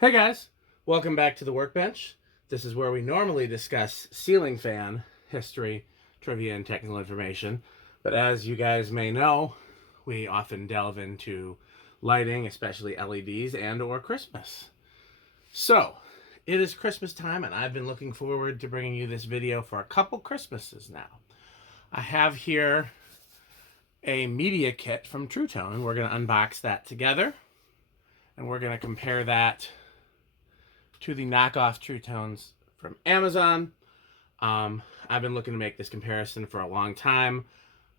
Hey guys, welcome back to the Workbench. This is where we normally discuss ceiling fan history, trivia, and technical information. But as you guys may know, we often delve into lighting, especially LEDs and or Christmas. So, it is Christmas time and I've been looking forward to bringing you this video for a couple Christmases now. I have here a media kit from Tru-Tone. We're going to unbox that together and we're going to compare that to the knockoff Tru-Tones from Amazon. I've been looking to make this comparison for a long time.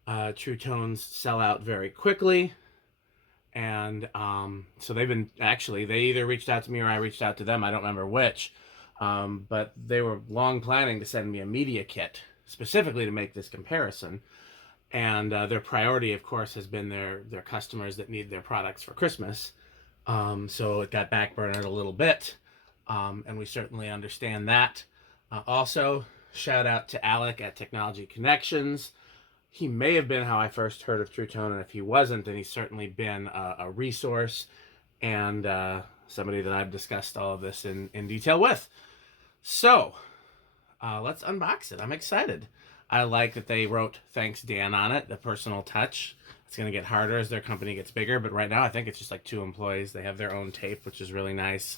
Tru-Tones sell out very quickly. And so they've been, actually, they either reached out to me or I reached out to them. I don't remember which. But they were long planning to send me a media kit specifically to make this comparison. And their priority, of course, has been their customers that need their products for Christmas. So it got backburnered a little bit. And we certainly understand that. Also, shout out to Alec at Technology Connections. He may have been how I first heard of Tru-Tone, and if he wasn't, then he's certainly been a resource and somebody that I've discussed all of this in detail with. So, let's unbox it. I'm excited. I like that they wrote "Thanks Dan" on it, the personal touch. It's going to get harder as their company gets bigger, but right now I think it's just like 2 employees. They have their own tape, which is really nice.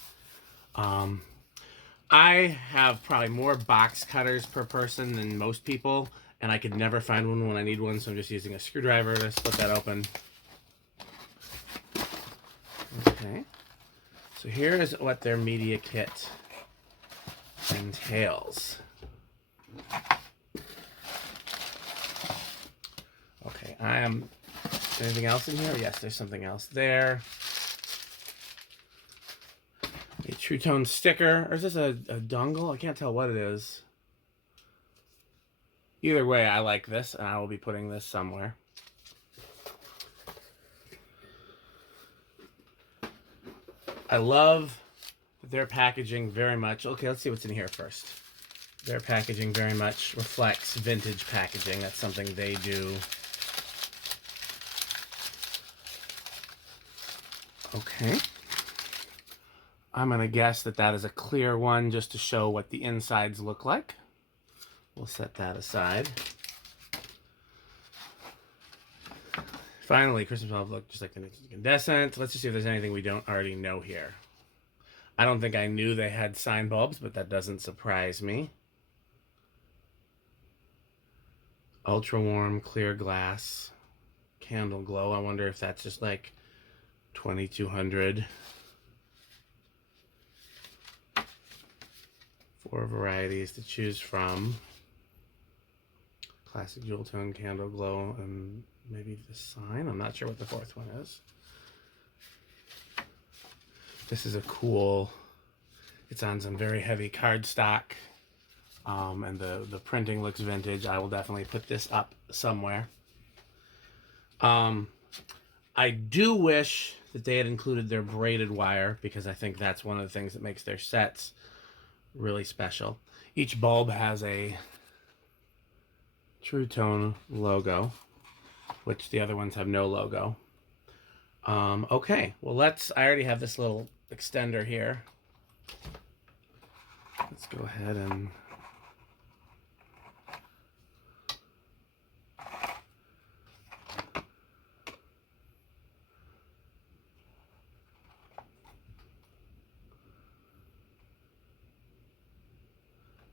I have probably more box cutters per person than most people, and I could never find one when I need one, so I'm just using a screwdriver to split that open. Okay, so here is what their media kit entails. Okay, anything else in here? Yes, there's something else there. A Tru-Tone sticker, or is this a dongle? I can't tell what it is. Either way, I like this, and I will be putting this somewhere. I love their packaging very much. Okay, let's see what's in here first. Their packaging very much reflects vintage packaging. That's something they do. Okay. I'm going to guess that that is a clear one just to show what the insides look like. We'll set that aside. Finally, Christmas bulbs look just like the Incandescent. Let's just see if there's anything we don't already know here. I don't think I knew they had sign bulbs, but that doesn't surprise me. Ultra warm, clear glass, candle glow. I wonder if that's just like 2200. 4 varieties to choose from. Classic jewel tone, candle glow, and maybe the sign. I'm not sure what the 4th one is. This is a cool, it's on some very heavy cardstock, and the printing looks vintage. I will definitely put this up somewhere. I do wish that they had included their braided wire, because I think that's one of the things that makes their sets really special. Each bulb has a Tru-Tone logo, which the other ones have no logo. Okay, well I already have this little extender here. Let's go ahead and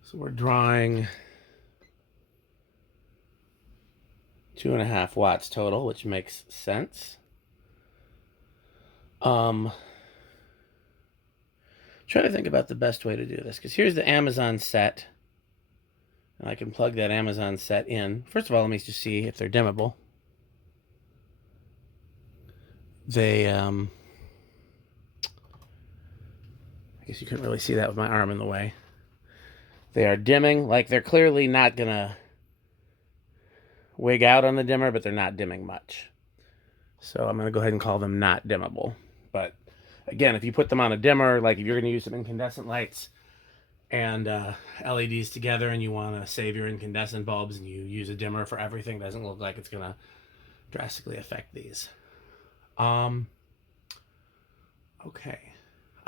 so we're drawing 2.5 watts total, which makes sense. Try to think about the best way to do this, because here's the Amazon set, and I can plug that Amazon set in. First of all, let me just see if they're dimmable. They, I guess you couldn't really see that with my arm in the way. They are dimming, like they're clearly not gonna wig out on the dimmer, but they're not dimming much. So I'm gonna go ahead and call them not dimmable. But again, if you put them on a dimmer, like if you're gonna use some incandescent lights and LEDs together and you wanna save your incandescent bulbs and you use a dimmer for everything, it doesn't look like it's gonna drastically affect these. Okay.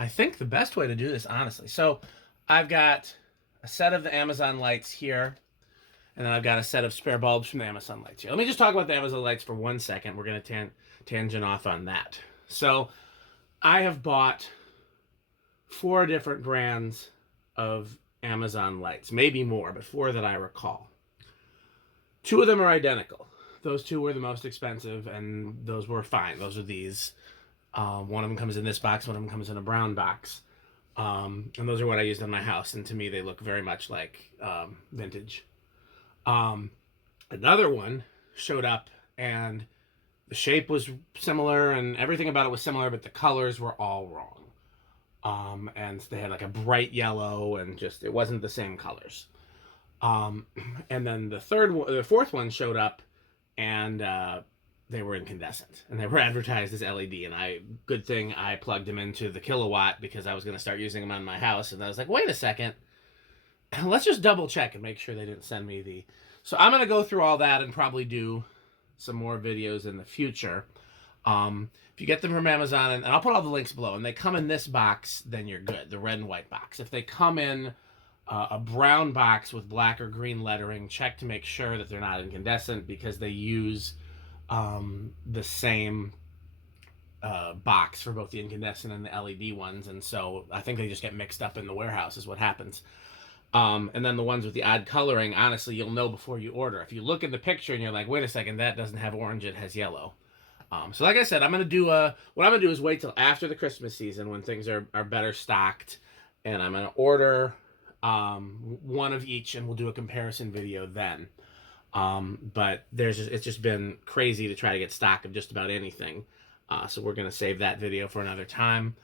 I think the best way to do this, honestly. So I've got a set of the Amazon lights here, and then I've got a set of spare bulbs from the Amazon lights here. Let me just talk about the Amazon lights for 1 second. We're going to tangent off on that. So I have bought 4 different brands of Amazon lights, maybe more, but 4 that I recall. 2 of them are identical. Those 2 were the most expensive, and those were fine. Those are these. One of them comes in this box, one of them comes in a brown box. And those are what I used in my house, and to me they look very much like vintage. Another one showed up, and the shape was similar, and everything about it was similar, but the colors were all wrong. And they had like a bright yellow, and just it wasn't the same colors. And then the 4th one showed up, and they were incandescent, and they were advertised as LED. And good thing I plugged them into the kilowatt, because I was going to start using them on my house. And I was like, wait a second, let's just double check and make sure they didn't send me the. So I'm going to go through all that and probably do some more videos in the future. If you get them from Amazon, and I'll put all the links below, and they come in this box, then you're good, the red and white box. If they come in a brown box with black or green lettering, check to make sure that they're not incandescent, because they use the same box for both the incandescent and the LED ones, and so I think they just get mixed up in the warehouse is what happens. And then the ones with the odd coloring, honestly, you'll know before you order. If you look at the picture and you're like, wait a second, that doesn't have orange, it has yellow. So like I said, what I'm gonna do is wait till after the Christmas season when things are better stocked, and I'm gonna order one of each, and we'll do a comparison video then. But it's just been crazy to try to get stock of just about anything. So we're going to save that video for another time.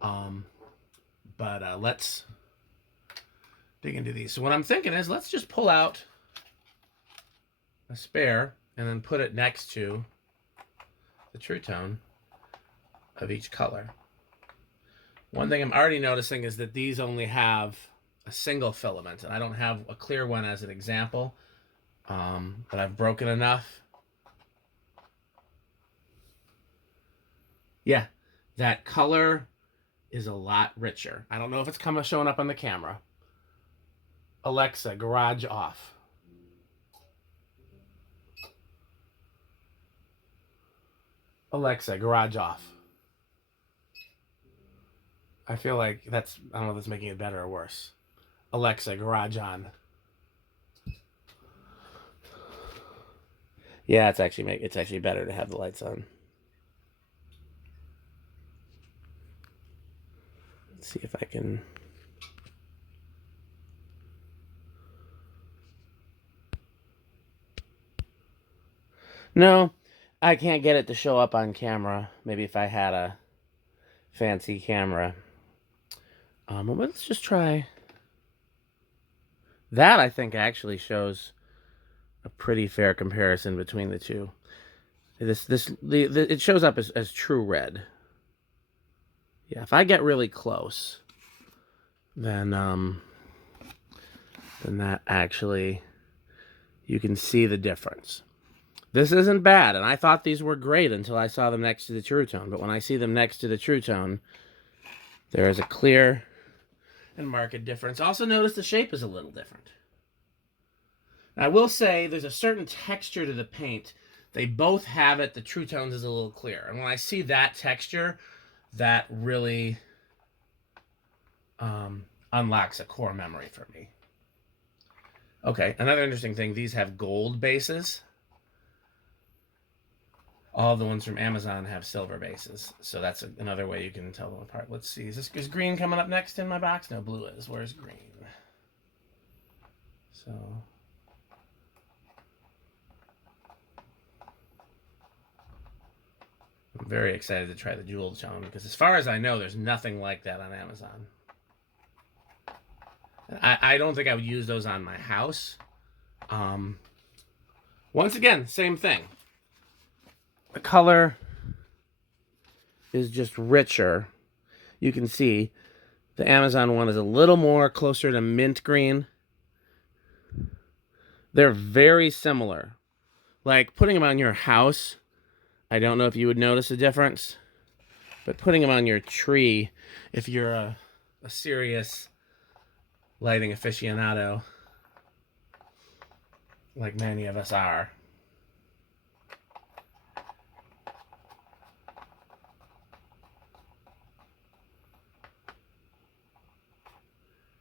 But let's dig into these. So what I'm thinking is, let's just pull out a spare and then put it next to the Tru-Tone of each color. One thing I'm already noticing is that these only have a single filament, and I don't have a clear one as an example. But I've broken enough. Yeah, that color is a lot richer. I don't know if it's showing up on the camera. Alexa, garage off. Alexa, garage off. I feel like I don't know if that's making it better or worse. Alexa, garage on. Yeah, it's actually better to have the lights on. Let's see if I can. No, I can't get it to show up on camera. Maybe if I had a fancy camera. Let's just try. That I think actually shows a pretty fair comparison between the two. It shows up as true red. Yeah, if I get really close, then that actually, you can see the difference. This isn't bad, and I thought these were great until I saw them next to the Tru-Tone. But when I see them next to the Tru-Tone, there is a clear and marked difference. Also notice the shape is a little different. I will say there's a certain texture to the paint. They both have it. The Tru-Tones is a little clearer. And when I see that texture, that really unlocks a core memory for me. Okay, another interesting thing, these have gold bases. All the ones from Amazon have silver bases. So that's another way you can tell them apart. Let's see, is green coming up next in my box? No, blue is. Where's green? So... I'm very excited to try the jewel tone, because as far as I know, there's nothing like that on Amazon. I don't think I would use those on my house. Once again, same thing. The color is just richer. You can see the Amazon one is a little more closer to mint green. They're very similar. Like putting them on your house, I don't know if you would notice a difference, But putting them on your tree, if you're a serious lighting aficionado, like many of us are,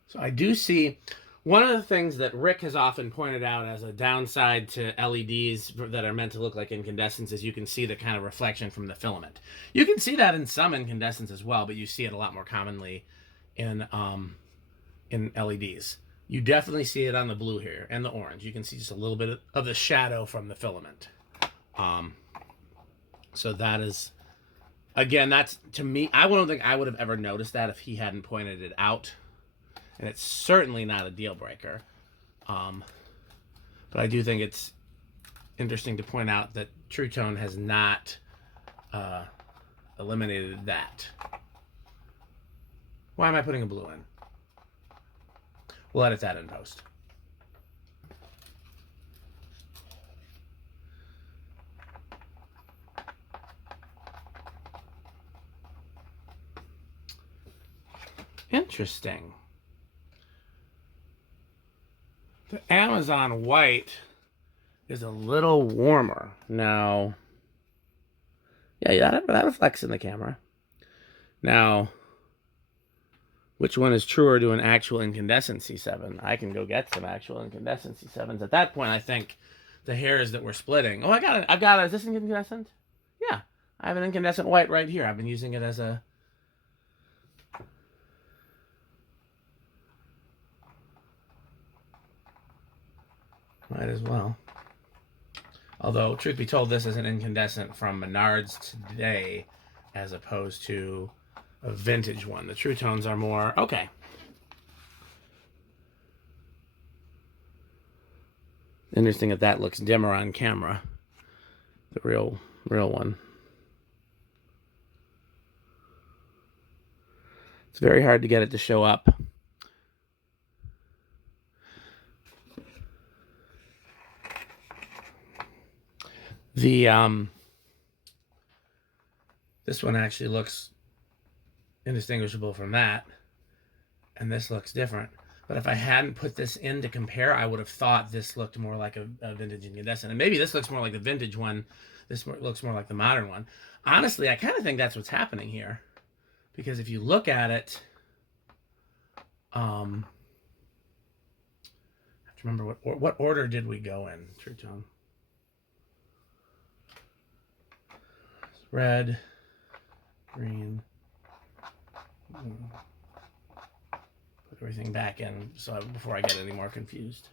so I do see one of the things that Rick has often pointed out as a downside to LEDs that are meant to look like incandescents is you can see the kind of reflection from the filament. You can see that in some incandescents as well, but you see it a lot more commonly in LEDs. You definitely see it on the blue here and the orange. You can see just a little bit of the shadow from the filament. So that is, again, that's, to me, I don't think I would have ever noticed that if he hadn't pointed it out. And it's certainly not a deal breaker. But I do think it's interesting to point out that Tru-Tone has not eliminated that. Why am I putting a blue in? We'll edit that in post. Interesting. The Amazon white is a little warmer. Now, yeah, that reflects in the camera. Now, which one is truer to an actual incandescent C7? I can go get some actual incandescent C7s. At that point, I think the hairs that we're splitting. Oh, I've got it. Is this incandescent? Yeah, I have an incandescent white right here. I've been using it as a... Might as well. Although, truth be told, this is an incandescent from Menards today as opposed to a vintage one. The Tru-Tones are more... Okay. Interesting that looks dimmer on camera. The real one. It's very hard to get it to show up. The this one actually looks indistinguishable from that, and this looks different. But if I hadn't put this in to compare, I would have thought this looked more like a vintage incandescent, and maybe this looks more like the vintage one. This looks more like the modern one. Honestly, I kind of think that's what's happening here, because if you look at it, I have to remember what order did we go in, Tru-Tone. Red, green. Put everything back in so before I get any more confused.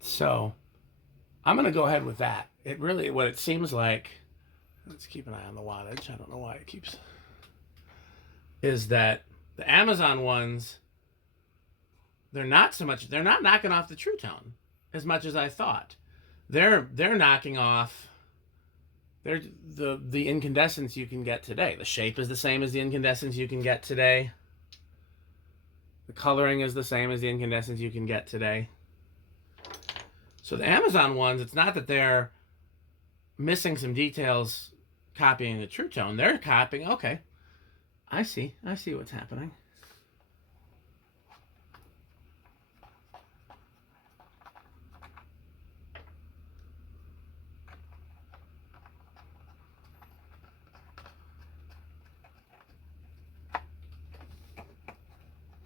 So I'm going to go ahead with that. It really, what it seems like, let's keep an eye on the wattage. I don't know why it keeps, is that the Amazon ones, they're not knocking off the Tru-Tone as much as I thought. They're knocking off the incandescents you can get today. The shape is the same as the incandescents you can get today. The coloring is the same as the incandescents you can get today. So the Amazon ones, it's not that they're missing some details copying the Tru-Tone. They're copying, okay. I see what's happening.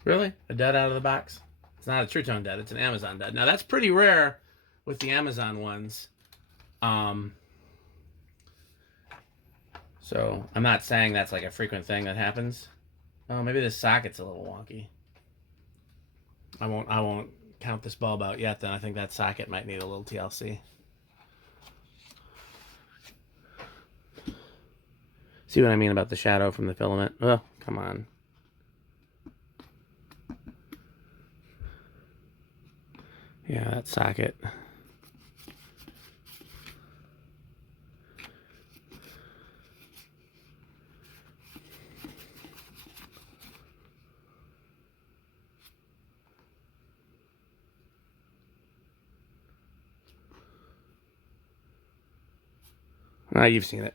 Really? A dud out of the box? It's not a Tru-Tone dud, it's an Amazon dud. Now that's pretty rare with the Amazon ones. So I'm not saying that's like a frequent thing that happens. Oh, maybe this socket's a little wonky. I won't count this bulb out yet, then. I think that socket might need a little TLC. See what I mean about the shadow from the filament? Oh, come on. Yeah, that socket. You've seen it.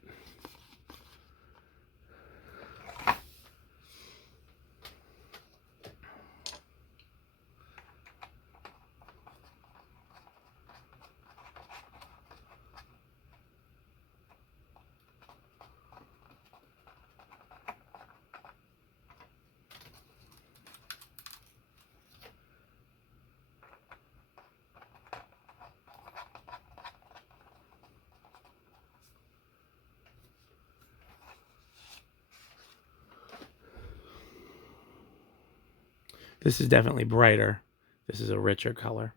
This is definitely brighter. This is a richer color.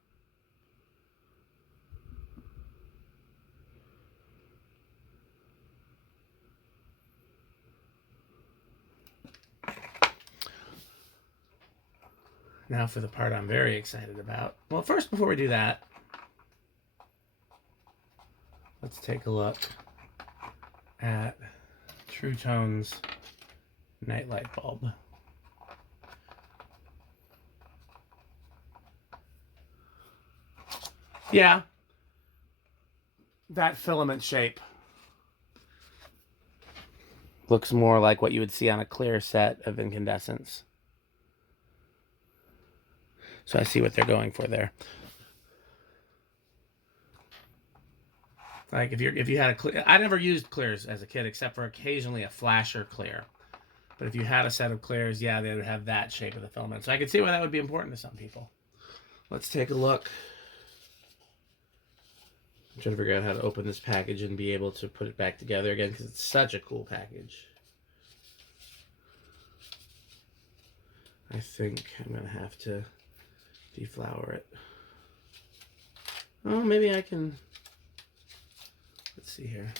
Now for the part I'm very excited about. Well, first, before we do that, let's take a look at Tru-Tone's nightlight bulb. Yeah, that filament shape looks more like what you would see on a clear set of incandescents. So I see what they're going for there. Like if you had a clear, I never used clears as a kid except for occasionally a flasher clear. But if you had a set of clears, yeah, they would have that shape of the filament. So I could see why that would be important to some people. Let's take a look. I'm trying to figure out how to open this package and be able to put it back together again because it's such a cool package. I think I'm going to have to deflower it. Oh, maybe I can. Let's see here.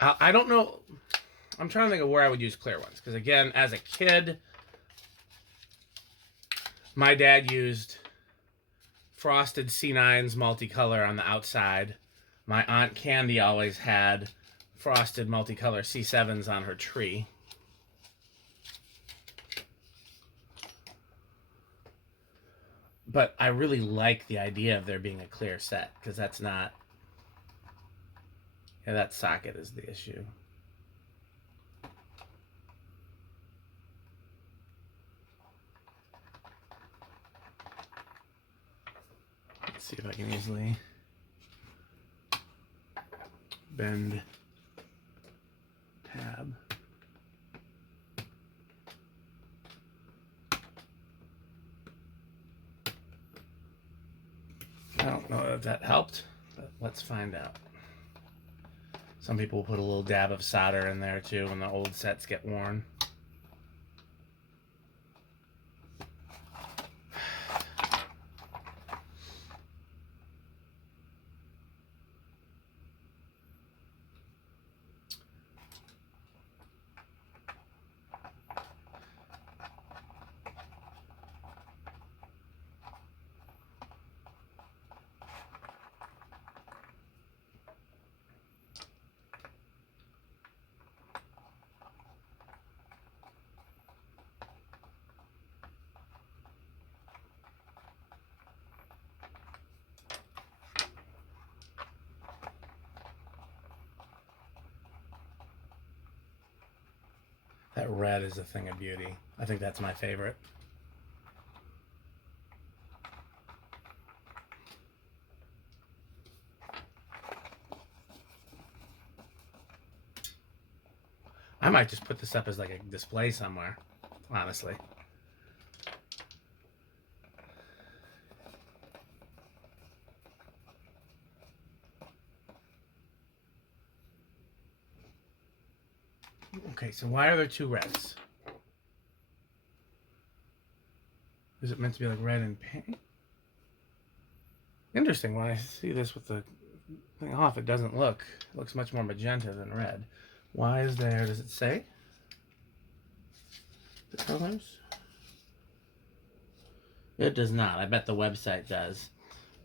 I don't know. I'm trying to think of where I would use clear ones. Because again, as a kid, my dad used frosted C9's multicolor on the outside. My Aunt Candy always had frosted multicolor C7s on her tree. But I really like the idea of there being a clear set, because that's not... Yeah, that socket is the issue. Let's see if I can easily bend tab. I don't know if that helped, but let's find out. Some people put a little dab of solder in there too when the old sets get worn. That red is a thing of beauty. I think that's my favorite. I might just put this up as like a display somewhere, honestly. Okay, so why are there two reds? Is it meant to be like red and pink? Interesting. When I see this with the thing off, it doesn't look. It looks much more magenta than red. Why is there? Does it say the colors? It does not. I bet the website does.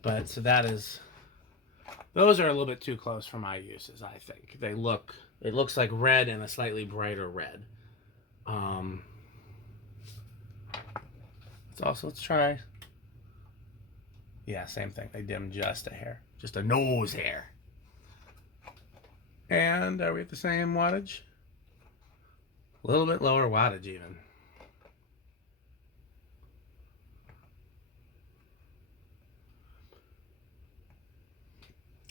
But so that is. Those are a little bit too close for my uses. I think they look. It looks like red and a slightly brighter red. Let's try. Yeah, same thing. They dim just a hair. Just a nose hair. And are we at the same wattage? A little bit lower wattage even.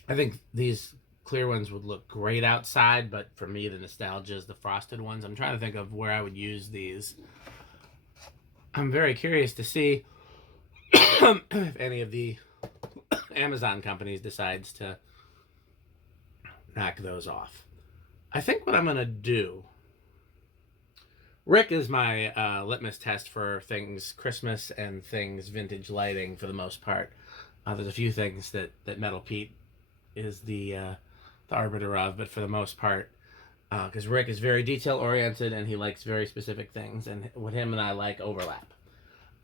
I think these clear ones would look great outside, but for me, the nostalgia is the frosted ones. I'm trying to think of where I would use these. I'm very curious to see if any of the Amazon companies decides to knock those off. I think what I'm going to do... Rick is my litmus test for things Christmas and things vintage lighting for the most part. There's a few things that Metal Pete is the arbiter of, but for the most part, because Rick is very detail oriented and he likes very specific things, and what him and I like overlap.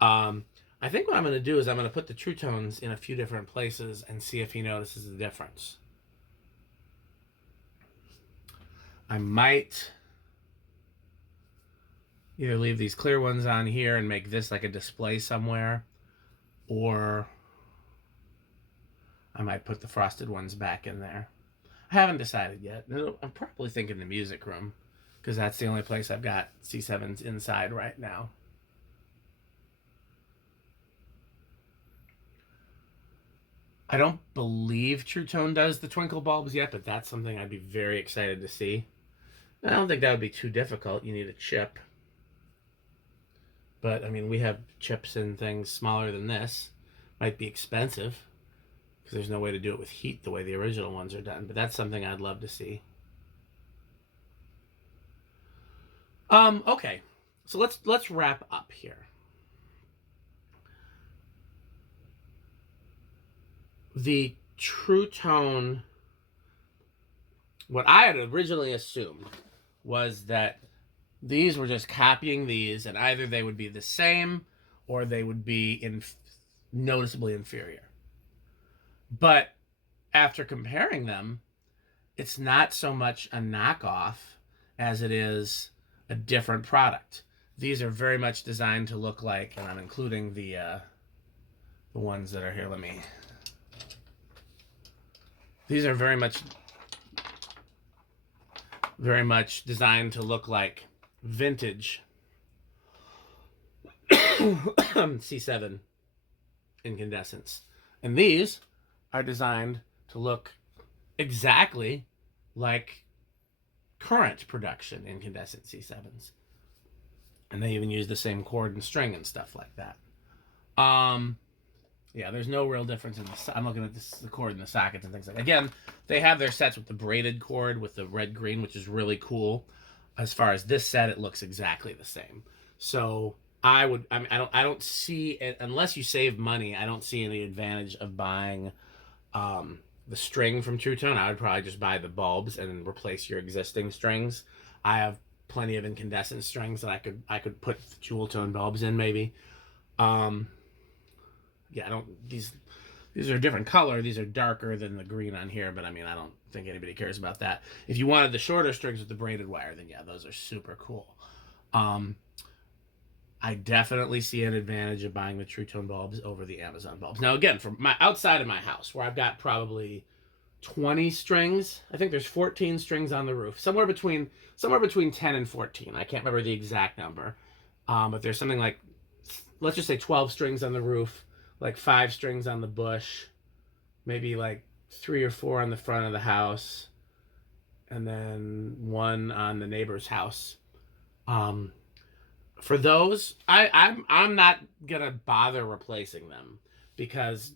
I think what I'm going to do is I'm going to put the Tru-Tones in a few different places and see if he notices the difference. I might either leave these clear ones on here and make this like a display somewhere, or I might put the frosted ones back in there. I haven't decided yet. I'm probably thinking the music room, because that's the only place I've got C7s inside right now. I don't believe Tru-Tone does the twinkle bulbs yet, but that's something I'd be very excited to see. I don't think that would be too difficult. You need a chip. But, I mean, we have chips and things smaller than this. Might be expensive, because there's no way to do it with heat the way the original ones are done. But that's something I'd love to see. Okay. So let's wrap up here. The Tru-Tone, what I had originally assumed was that these were just copying these, and either they would be the same or they would be noticeably inferior. But after comparing them, it's not so much a knockoff as it is a different product. These are very much designed to look like, and I'm including the ones that are here. These are very much designed to look like vintage C7 incandescents. And these are designed to look exactly like current production incandescent C7s. And they even use the same cord and string and stuff like that. Yeah, there's no real difference in the... I'm looking at the cord and the sockets and things like that. Again, they have their sets with the braided cord with the red-green, which is really cool. As far as this set, it looks exactly the same. So I don't see it, unless you save money, I don't see any advantage of buying the string from Tru-Tone. I would probably just buy the bulbs and replace your existing strings. I have plenty of incandescent strings that I could put jewel tone bulbs in, maybe. Yeah, these are a different color. These are darker than the green on here, but I mean, I don't think anybody cares about that. If you wanted the shorter strings with the braided wire, then yeah, those are super cool. I definitely see an advantage of buying the Tru-Tone bulbs over the Amazon bulbs. Now, again, from my outside of my house, where I've got probably 20 strings, I think there's 14 strings on the roof, somewhere between 10 and 14. I can't remember the exact number, but there's something like, let's just say 12 strings on the roof, like 5 strings on the bush, maybe like 3 or 4 on the front of the house, and then 1 on the neighbor's house. For those, I'm not gonna bother replacing them, because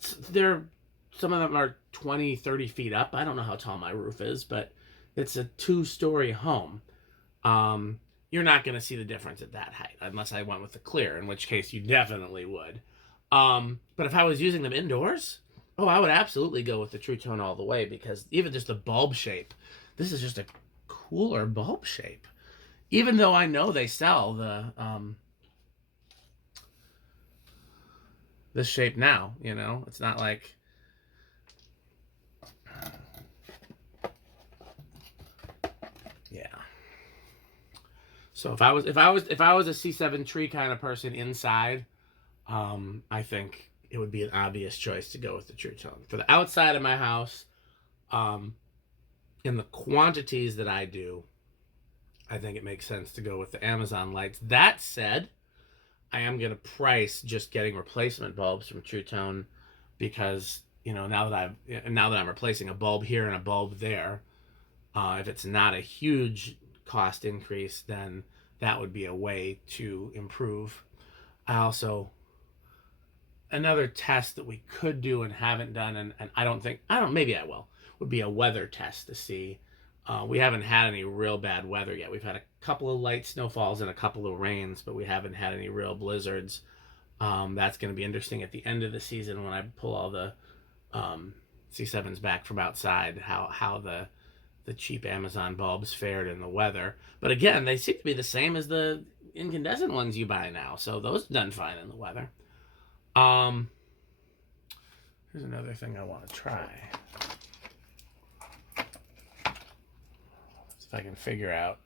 some of them are 20, 30 feet up. I don't know how tall my roof is, but it's a 2-story home. You're not gonna see the difference at that height, unless I went with the clear, in which case you definitely would. But if I was using them indoors, I would absolutely go with the Tru-Tone all the way, because even just the bulb shape, this is just a cooler bulb shape. Even though I know they sell this shape now, you know, it's not like... Yeah. So if I was a C7 tree kind of person inside, I think it would be an obvious choice to go with the Tru-Tone. For the outside of my house, in the quantities that I do, I think it makes sense to go with the Amazon lights. That said, I am going to price just getting replacement bulbs from Tru-Tone because, you know, now that I'm replacing a bulb here and a bulb there, if it's not a huge cost increase, then that would be a way to improve. I also, another test that we could do and haven't done, and maybe I will, would be a weather test to see. We haven't had any real bad weather yet. We've had a couple of light snowfalls and a couple of rains, but we haven't had any real blizzards. That's going to be interesting at the end of the season when I pull all the C7s back from outside, how the cheap Amazon bulbs fared in the weather. But again, they seem to be the same as the incandescent ones you buy now, so those done fine in the weather. Here's another thing I want to try. If I can figure out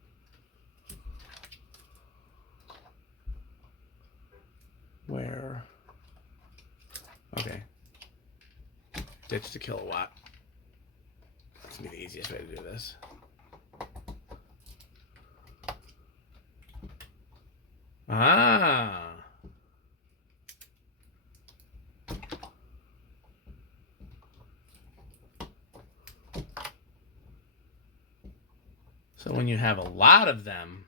where. Okay. Ditch the kilowatt. That's gonna be the easiest way to do this. Ah. So when you have a lot of them,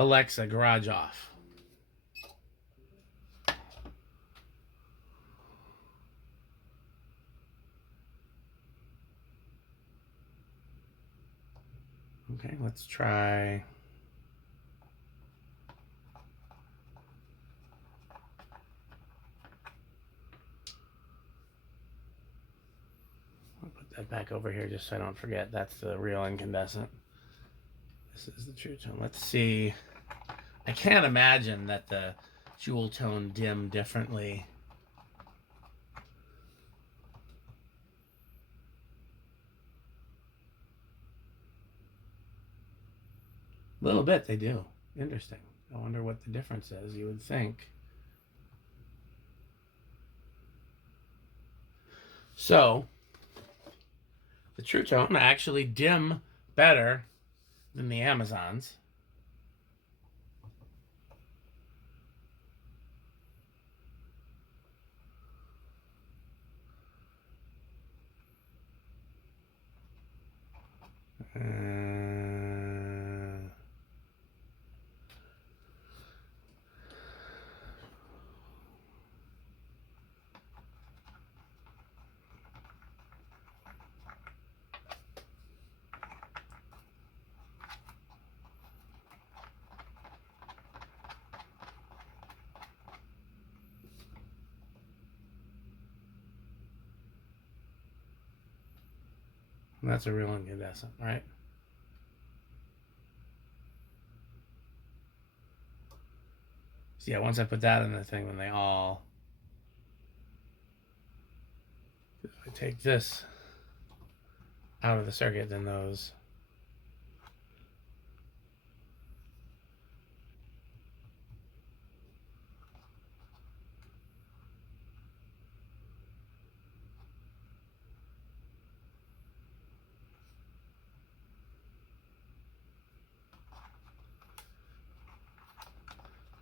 Alexa, garage off. Okay, let's try. I'll put that back over here just so I don't forget. That's the real incandescent. This is the Tru-Tone. Let's see. I can't imagine that the jewel tone dim differently. A little bit, they do. Interesting. I wonder what the difference is. You would think. So, the Tru-Tone actually dim better than the Amazons. That's a real incandescent, right? So yeah, once I put that in the thing, then they all. If I take this out of the circuit, then those.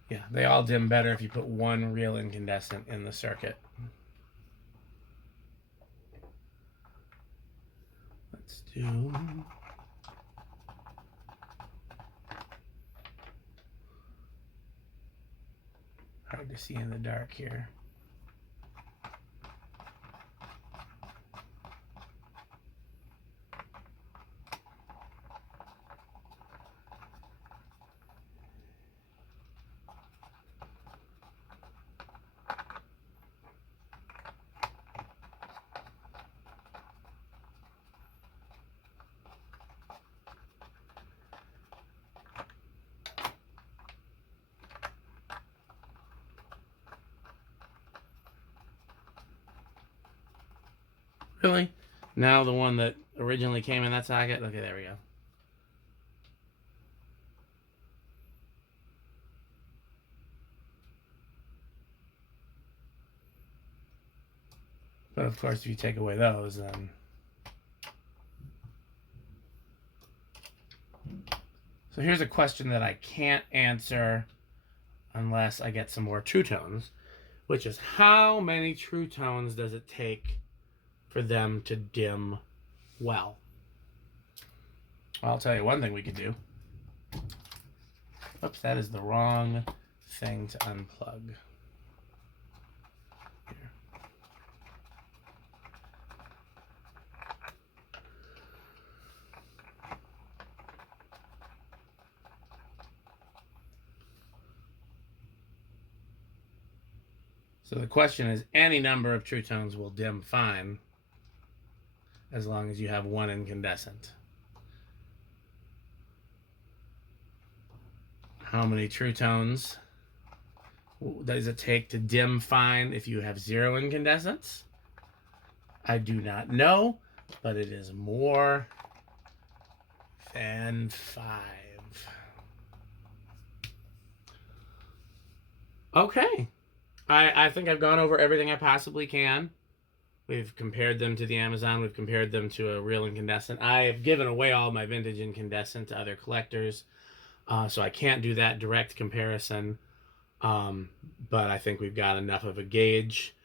Yeah, they all dim better if you put one real incandescent in the circuit. Let's do. Hard to see in the dark here. Really? Now the one that originally came in that socket. Okay, there we go. But of course, if you take away those, then... So here's a question that I can't answer unless I get some more Tru-Tones, which is how many Tru-Tones does it take for them to dim well? I'll tell you one thing we could do. Oops, that is the wrong thing to unplug. Here. So the question is, any number of Tru-Tones will dim fine as long as you have one incandescent. How many Tru-Tones does it take to dim fine if you have 0 incandescents? I do not know, but it is more than 5. Okay. I think I've gone over everything I possibly can. We've compared them to the Amazon. We've compared them to a real incandescent. I have given away all my vintage incandescent to other collectors, so I can't do that direct comparison. But I think we've got enough of a gauge.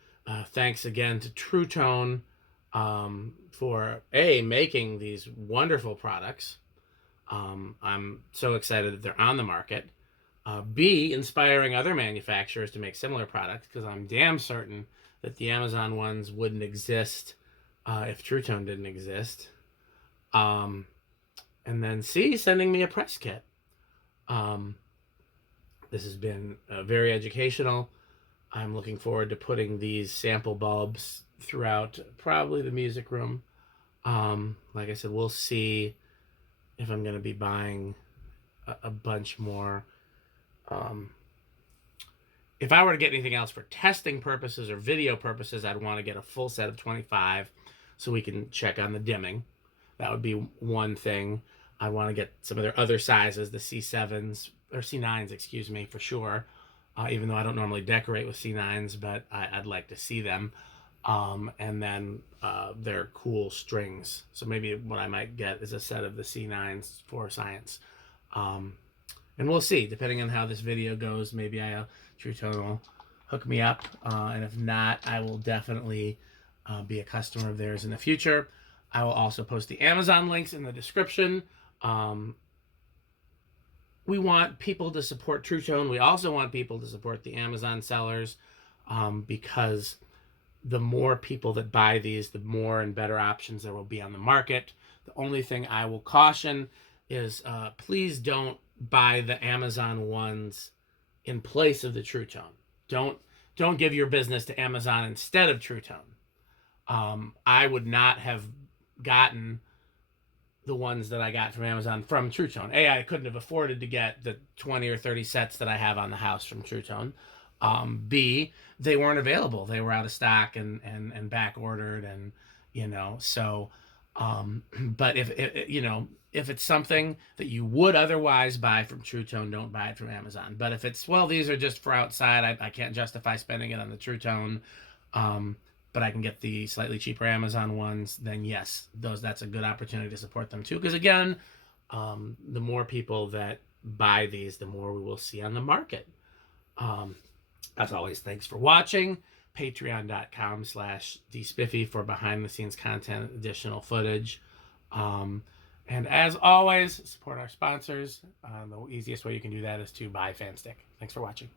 Thanks again to Tru-Tone for making these wonderful products. I'm so excited that they're on the market. B, inspiring other manufacturers to make similar products, because I'm damn certain that the Amazon ones wouldn't exist if Tru-Tone didn't exist. And then C, sending me a press kit. This has been very educational. I'm looking forward to putting these sample bulbs throughout probably the music room. Like I said, we'll see if I'm going to be buying a bunch more. If I were to get anything else for testing purposes or video purposes, I'd want to get a full set of 25 so we can check on the dimming. That would be one thing. I want to get some of their other sizes, the C7s, or C9s, excuse me, for sure. Even though I don't normally decorate with C9s, but I'd like to see them. And then their cool strings. So maybe what I might get is a set of the C9s for science. And we'll see, depending on how this video goes. Maybe Tru-Tone will hook me up. And if not, I will definitely be a customer of theirs in the future. I will also post the Amazon links in the description. We want people to support Tru-Tone. We also want people to support the Amazon sellers because the more people that buy these, the more and better options there will be on the market. The only thing I will caution is please don't buy the Amazon ones in place of the Tru-Tone. Don't give your business to Amazon instead of Tru-Tone. I would not have gotten the ones that I got from Amazon from Tru-Tone. I couldn't have afforded to get the 20 or 30 sets that I have on the house from Tru-Tone. B, they weren't available. They were out of stock and back ordered, and so but if it's something that you would otherwise buy from Tru-Tone, don't buy it from Amazon. But if it's, well, these are just for outside, I can't justify spending it on the Tru-Tone, but I can get the slightly cheaper Amazon ones, then yes, that's a good opportunity to support them too. Because again, the more people that buy these, the more we will see on the market. As always, thanks for watching. Patreon.com/dspiffy for behind the scenes content, additional footage. And as always, support our sponsors. The easiest way you can do that is to buy Fanstick. Thanks for watching.